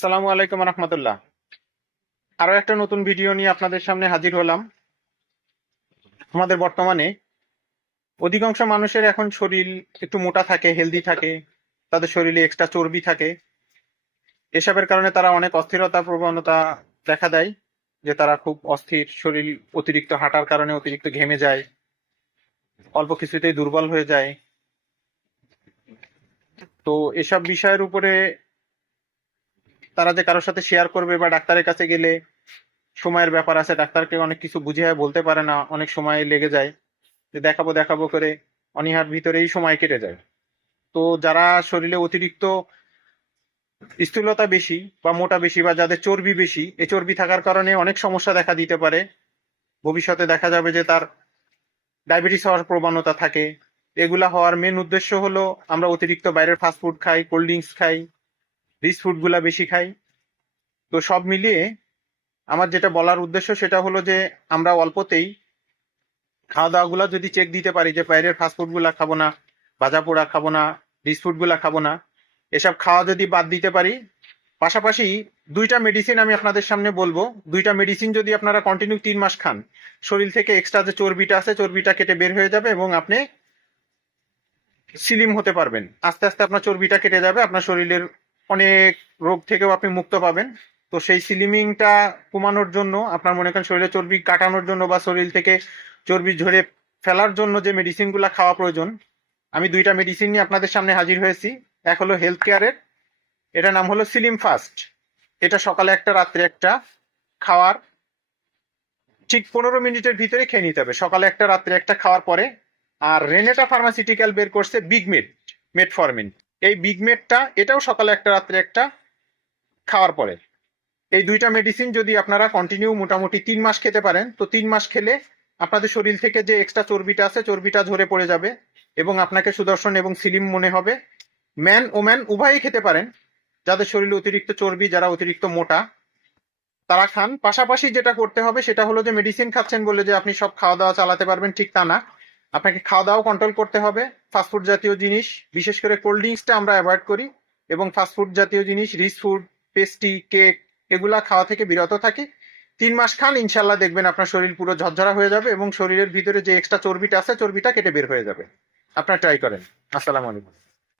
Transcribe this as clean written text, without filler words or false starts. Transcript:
আসসালামু আলাইকুম রহমতুল্লাহ। আরো একটা নতুন ভিডিও নিয়ে আপনাদের সামনে হাজির হলাম। আমাদের বর্তমানে অধিকাংশ মানুষের এখন শরীর একটু মোটা থাকে, হেলদি থাকে, তাদের শরীরে এক্সট্রা চর্বি থাকে। এসবের কারণে তারা অনেক অস্থিরতা প্রবণতা দেখা দেয়, যে তারা খুব অস্থির, শরীর অতিরিক্ত হাঁটার কারণে অতিরিক্ত ঘেমে যায়, অল্প কিছুতেই দুর্বল হয়ে যায়। তো এসব বিষয়ের উপরে তারা যে কারোর সাথে শেয়ার করবে বা ডাক্তারের কাছে গেলে সময়ের ব্যাপার আছে, ডাক্তারকে অনেক কিছু বুঝিয়ে বলতে পারে না, অনেক সময় লেগে যায়, যে দেখাবো দেখাবো করে অনীহার ভিতরেই সময় কেটে যায়। তো যারা শরীরে অতিরিক্ত স্থূলতা বেশি বা মোটা বেশি বা যাদের চর্বি বেশি, এই চর্বি থাকার কারণে অনেক সমস্যা দেখা দিতে পারে। ভবিষ্যতে দেখা যাবে যে তার ডায়াবেটিস হওয়ার প্রবণতা থাকে। এগুলা হওয়ার মেন উদ্দেশ্য হলো আমরা অতিরিক্ত বাইরের ফাস্টফুড খাই, কোল্ড ড্রিঙ্কস খাই, রিচ ফুড গুলা বেশি খাই। তো সব মিলিয়ে আমার যেটা বলার উদ্দেশ্য সেটা হলো যে আমরা অল্পতেই খাওয়া দাওয়া গুলা যদি চেক দিতে পারি, যে বাইরের ফাস্টফুড গুলা খাবো না, ভাজা পোড়া খাবো না, রিচ ফুড গুলা খাবো না, এসব খাওয়া যদি বাদ দিতে পারি, পাশাপাশি দুইটা মেডিসিন আমি আপনাদের সামনে বলবো। দুইটা মেডিসিন যদি আপনারা কন্টিনিউ 3 মাস খান, শরীর থেকে এক্সট্রা যে চর্বিটা আছে চর্বিটা কেটে বের হয়ে যাবে এবং আপনি স্লিম হতে পারবেন। আস্তে আস্তে আপনার চর্বিটা কেটে যাবে, আপনার শরীরের অনেক রোগ থেকেও আপনি মুক্ত পাবেন। তো সেই স্লিমিংটা কমানোর জন্য, আপনার মনে করেন শরীরে চর্বি কাটানোর জন্য বা শরীর থেকে চর্বি ঝরে ফেলার জন্য যে মেডিসিনগুলো খাওয়া প্রয়োজন, আমি দুইটা মেডিসিন নিয়ে আপনাদের সামনে হাজির হয়েছি। এক হলো হেলথ কেয়ারের, এটা নাম হলো স্লিম ফাস্ট। এটা সকালে একটা রাত্রে একটা, খাওয়ার ঠিক 15 মিনিটের ভিতরে খেয়ে নিতে হবে, সকালে একটা রাত্রে একটা খাওয়ার পরে। আর রেনেটা ফার্মাসিউটিক্যাল বের করছে বিগ মেড, মেটফরমিন। এই বিগ মেডটা, এটাও সকালে একটা রাত্রে একটা খাওয়ার পরে। এই দুইটা মেডিসিন যদি আপনারা কন্টিনিউ মোটামুটি 3 মাস খেতে পারেন, তো 3 মাস খেলে আপনাদের শরীর থেকে যে এক্সট্রা চর্বিটা আছে চর্বিটা ঝরে পড়ে যাবে এবং আপনাকে সুদর্শন এবং স্লিম মনে হবে। ম্যান ওম্যান উভয়ই খেতে পারেন। যাদের শরীরে অতিরিক্ত চর্বি, যারা অতিরিক্ত মোটা, তারা খান। পাশাপাশি যেটা করতে হবে সেটা হলো যে মেডিসিন খাচ্ছেন বলে যে আপনি সব খাওয়া দাওয়া চালাতে পারবেন, ঠিক তা না। আপনাকে খাওয়া দাওয়া কন্ট্রোল করতে হবে। ফাস্টফুড জাতীয় জিনিস, বিশেষ করে কোল্ড ড্রিঙ্কসটা আমরা অ্যাভয়েড করি, এবং ফাস্টফুড জাতীয় জিনিস, রিচ ফুড, পেস্ট্রি, কেক, এগুলা খাওয়া থেকে বিরত থাকি। 3 মাস খান, ইনশাল্লাহ দেখবেন আপনার শরীর পুরো ঝরঝরা হয়ে যাবে এবং শরীরের ভিতরে যে এক্সট্রা চর্বিটা আছে চর্বিটা কেটে বের হয়ে যাবে। আপনার ট্রাই করেন। আসসালামু আলাইকুম।